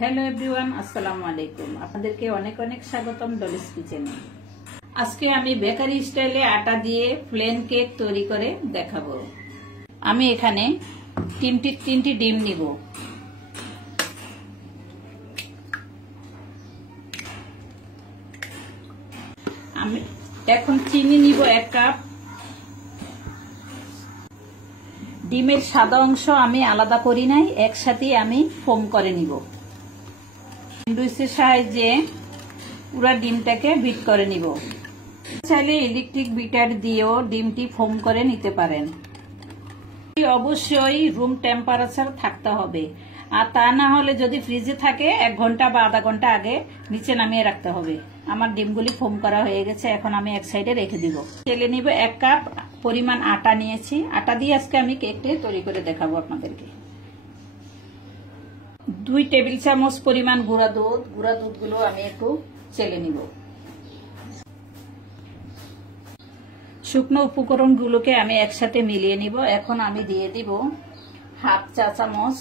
Hello everyone, আসসালামু আলাইকুম। আপনাদেরকে অনেক অনেক স্বাগতম ডলিস কিচেনে। আজকে আমি বেকারি স্টাইলে আটা দিয়ে প্লেন কেক তৈরি করে দেখাবো। আমি এখানে তিনটি ডিম নিব। আমি এখন চিনি নিব 1 কাপ। ডিমের সাদা অংশ আমি আলাদা করি নাই, একসাথে আমি ফোম করে নিব। স্যান্ডউইচের সাহায্যে পুরো ডিমটাকে বিট করে নিব। চাইলে ইলেকট্রিক বিটার দিয়েও ডিমটি ফোম করে নিতে পারেন। অবশ্যই রুম টেম্পারেচার থাকতে হবে, আর তা না হলে যদি ফ্রিজে থাকে 1 ঘন্টা বা আধা ঘন্টা আগে নিচে নামিয়ে রাখতে হবে। আমার ডিমগুলি ফোম করা হয়ে গেছে, এখন আমি এক সাইডে রেখে দিব। তেলে নিব 1 কাপ পরিমাণ আটা নিয়েছি। আটা দিয়ে আজকে আমি কেকটি তৈরি করে দেখাবো আপনাদেরকে। 2 টেবিল চামচ পরিমাণ গুঁড়া দুধগুলো আমি একটু চেলে নিব। শুকনো উপকরণগুলোকে আমি একসাথে মিলিয়ে নিব। এখন আমি দিয়ে দিব 1/2 চা চামচ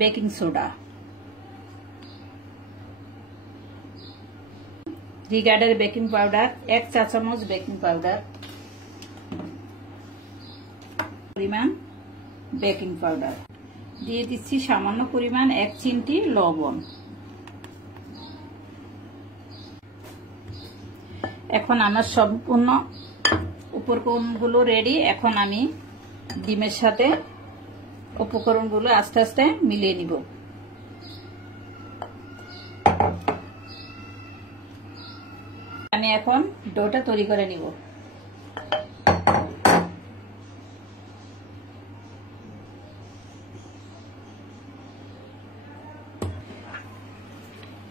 বেকিং সোডা, রিগার্ডের বেকিং পাউডার 1 চা চামচ বেকিং পাউডার, পরিমাণ বেকিং পাউডার দিয়ে দিচ্ছি সামান্য পরিমাণ 1 চিমটি লবণ। এখন আমার সম্পূর্ণ উপকরণগুলো রেডি। এখন আমি ডিমের সাথে উপকরণগুলো আস্তে আস্তে মিলিয়ে নিব। আমি এখন ডোটা তৈরি করে নিব।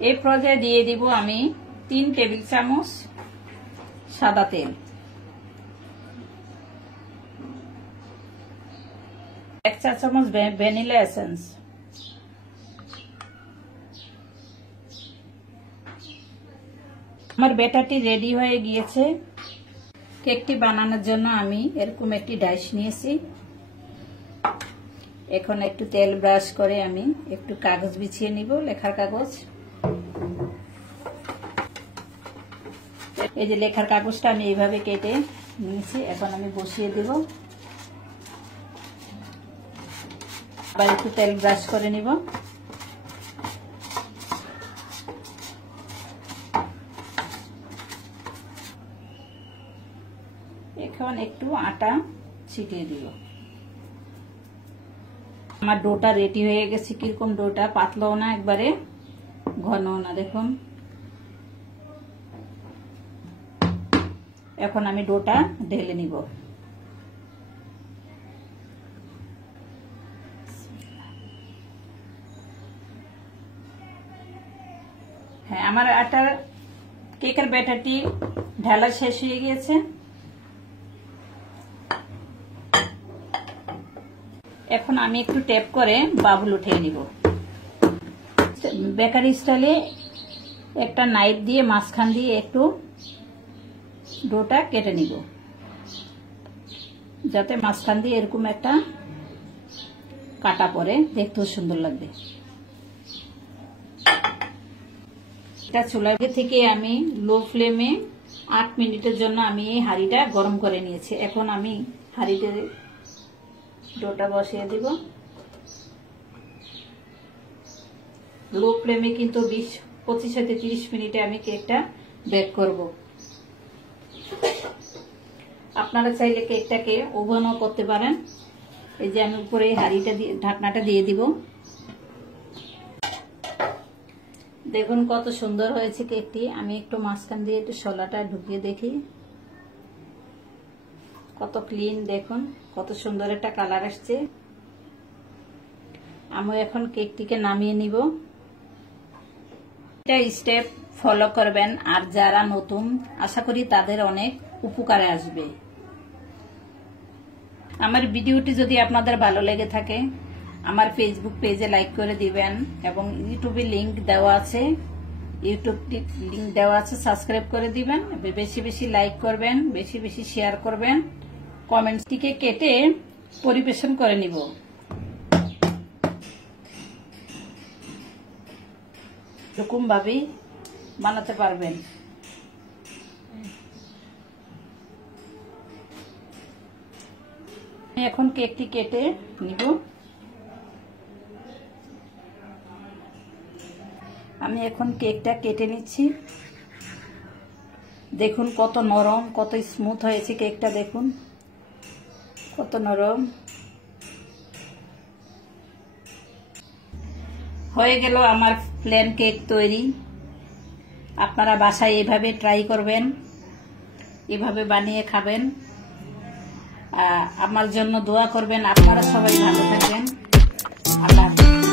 এই পর্যায়ে দিয়ে দিব আমি 3 টেবিল চামচ সাদা তেল, 1 চা চামচ ভ্যানিলা এসেন্স, আমার ব্যাটারটি রেডি হয়ে গিয়েছে। কেকটি বানানোর জন্য আমি এরকম একটি ডাইস নিয়েছি। এখন একটু তেল ব্রাশ করে আমি একটু কাগজ বিছিয়ে নিব, লেখার কাগজ। এই যে লেখার কাগজটা আমি এইভাবে কেটে নিয়েছি। এখন আমি বসিয়ে দেব, আবার একটু তেল ব্রাশ করে নিব। এখন একটু আটা ছিটিয়ে দিব। আমার ডোটা রেডি হয়ে গেছে। কিরকম ডোটা, পাতলাও না একবারে ঘনও না, দেখুন। এখন আমি ডোটা ঢেলে নিব। হ্যাঁ, আমার আটার কেকের ব্যাটারটি ঢালা শেষ হয়ে গিয়েছে। এখন আমি একটু ট্যাপ করে বাবুল উঠিয়ে নিব। বেকারি স্টাইলে একটা নাইফ দিয়ে মাঝখান দিয়ে একটু ডোটা কেটে নিব, যাতে মাঝখান দিয়ে এরকম একটা কাটা পরে দেখতেও সুন্দর লাগবে। এটা চুলা থেকে আমি লো ফ্লেমে 8 মিনিটের জন্য আমি এই হাঁড়িটা গরম করে নিয়েছি। এখন আমি হাঁড়িতে ডোটা বসিয়ে দিব। লো ফ্লেমে কিন্তু 25 থেকে 30 মিনিটে আমি কেকটা বেক করব। আপনারা চাইলে কেকটাকে ওভেনও করতে পারেন। এই যে আমি উপরে হাঁড়িটা দিয়ে ঢাকনাটা দিয়ে দিব। দেখুন কত সুন্দর হয়েছে কেকটি। আমি একটু মাঝখান দিয়ে একটু শলাটা ঢুকিয়ে দেখি, কত ক্লিন, দেখুন কত সুন্দর একটা কালার আসছে। আমি এখন কেকটিকে নামিয়ে নিব। এটা স্টেপ ফলো করবেন, আর যারা নতুন আশা করি তাদের অনেক উপকারে আসবে। আমার ভিডিওটি যদি আপনাদের ভালো লেগে থাকে আমার ফেসবুক পেজে লাইক করে দিবেন, এবং ইউটিউবে লিংক দেওয়া আছে, সাবস্ক্রাইব করে দিবেন। বেশি বেশি লাইক করবেন, বেশি বেশি শেয়ার করবেন। কমেন্টসটিকে কেটে পরিবেশন করে নিব। এরকম ভাবেই বানাতে পারবেন। আমি এখন কেকটি কেটে নিব। আমি এখন কেকটা কেটে নিচ্ছি। দেখুন কত নরম, কত স্মুথ হয়েছে কেকটা, দেখুন কত নরম হয়ে গেল আমার প্লেন কেক তৈরি। আপনারা বাসায় এভাবে ট্রাই করবেন, এভাবে বানিয়ে খাবেন। আমার জন্য দোয়া করবেন। আপনারা সবাই ভালো থাকবেন। আল্লাহ হাফেজ।